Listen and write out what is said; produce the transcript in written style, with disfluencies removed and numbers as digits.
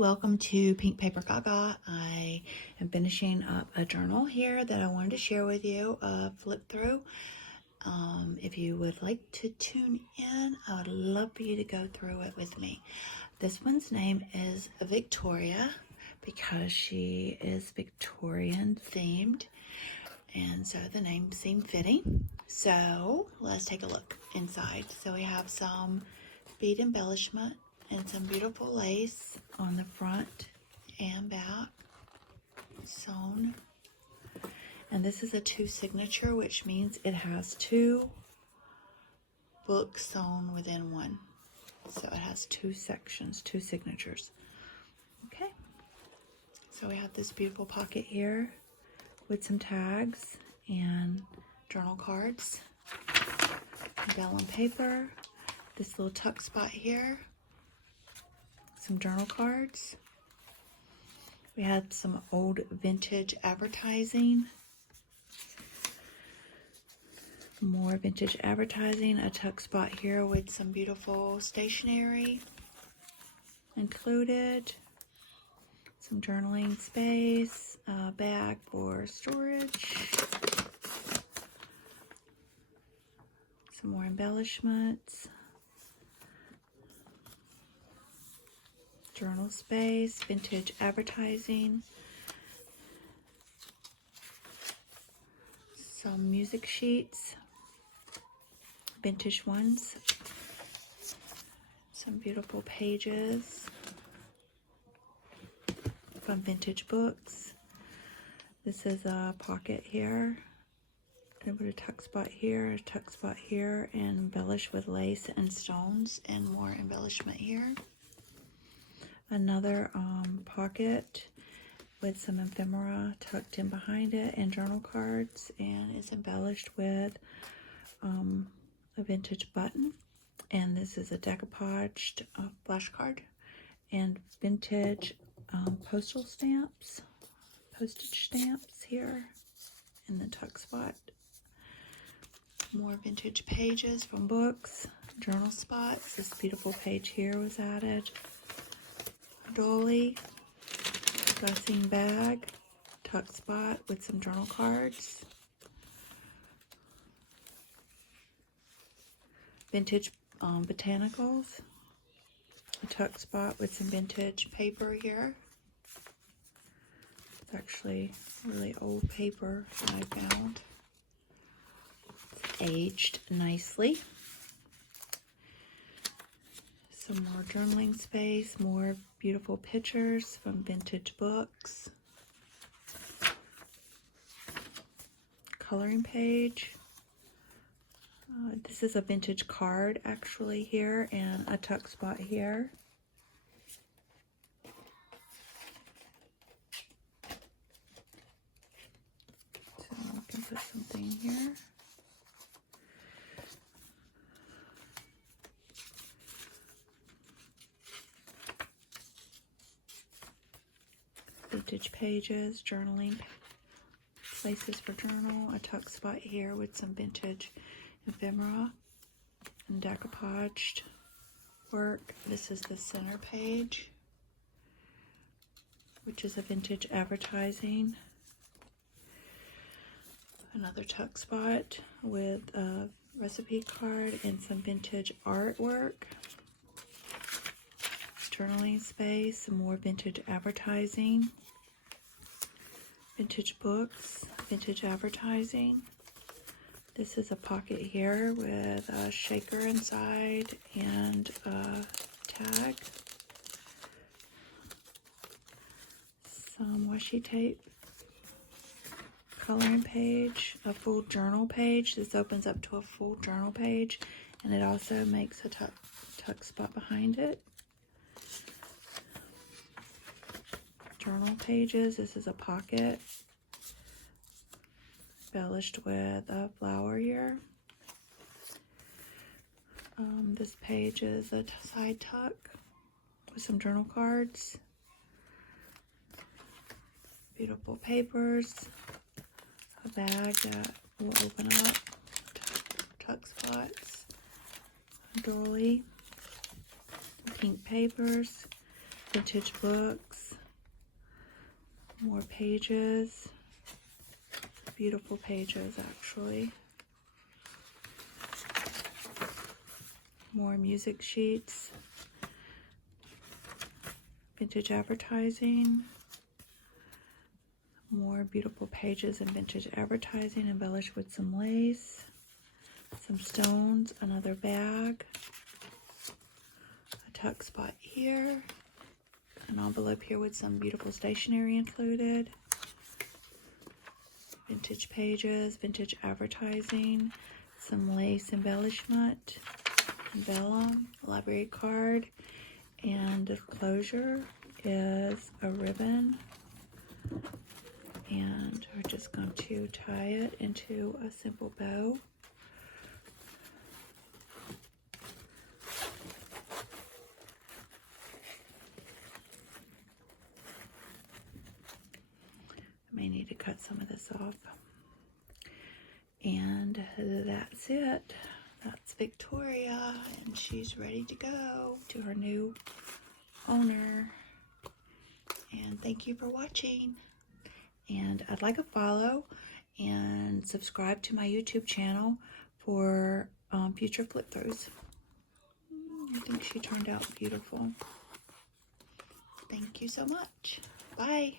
welcome to Pink Paper Gaga. I am finishing up a journal here that I wanted to share with you, flip through. If you would like to tune in, I would love for you to go through it with me. This one's name is Victoria because she is Victorian themed, and so the name seemed fitting. So let's take a look inside. So we have some bead embellishment and some beautiful lace on the front and back sewn. And this is a 2 signature, which means it has 2 books sewn within one. So it has 2 sections, 2 signatures. Okay, so we have this beautiful pocket here with some tags and journal cards, vellum paper, this little tuck spot here, some journal cards. We had some old vintage advertising, more vintage advertising, a tuck spot here with some beautiful stationery included, some journaling space, a bag for storage, some more embellishments, journal space, vintage advertising, some music sheets, vintage ones, some beautiful pages from vintage books. This is a pocket here, and with a tuck spot here, a tuck spot here, and embellished with lace and stones, and more embellishment here. Another pocket with some ephemera tucked in behind it and journal cards, and it's embellished with a vintage button. And this is a decoupaged flash card and vintage postage stamps here in the tuck spot. More vintage pages from books, journal spots. This beautiful page here was added. Dolly, dressing bag, tuck spot with some journal cards. Vintage botanicals, a tuck spot with some vintage paper here. It's actually really old paper that I found. It's aged nicely. Some more journaling space, more beautiful pictures from vintage books. Coloring page. This is a vintage card actually here, and a tuck spot here. So I can put something here. Vintage pages, journaling places for journal, a tuck spot here with some vintage ephemera and decoupaged work. This is the center page, which is a vintage advertising. Another tuck spot with a recipe card and some vintage artwork. Journaling space, some more vintage advertising. Vintage books, vintage advertising. This is a pocket here with a shaker inside and a tag. Some washi tape. Coloring page, a full journal page. This opens up to a full journal page, and it also makes a tuck spot behind it. Journal pages. This is a pocket embellished with a flower here. This page is a side tuck with some journal cards. Beautiful papers. A bag that will open up. Tuck spots. A dolly. Pink papers. vintage books, more pages, beautiful pages actually, more music sheets, vintage advertising, more beautiful pages and vintage advertising embellished with some lace, some stones, another bag, a tuck spot here, an envelope here with some beautiful stationery included, vintage pages, vintage advertising, some lace embellishment, vellum, library card, and the closure is a ribbon, and we're just going to tie it into a simple bow. I may need to cut some of this off. And that's it. That's Victoria, and she's ready to go to her new owner. And thank you for watching. And I'd like a follow and subscribe to my YouTube channel for future flip throughs. I think she turned out beautiful. Thank you so much. Bye.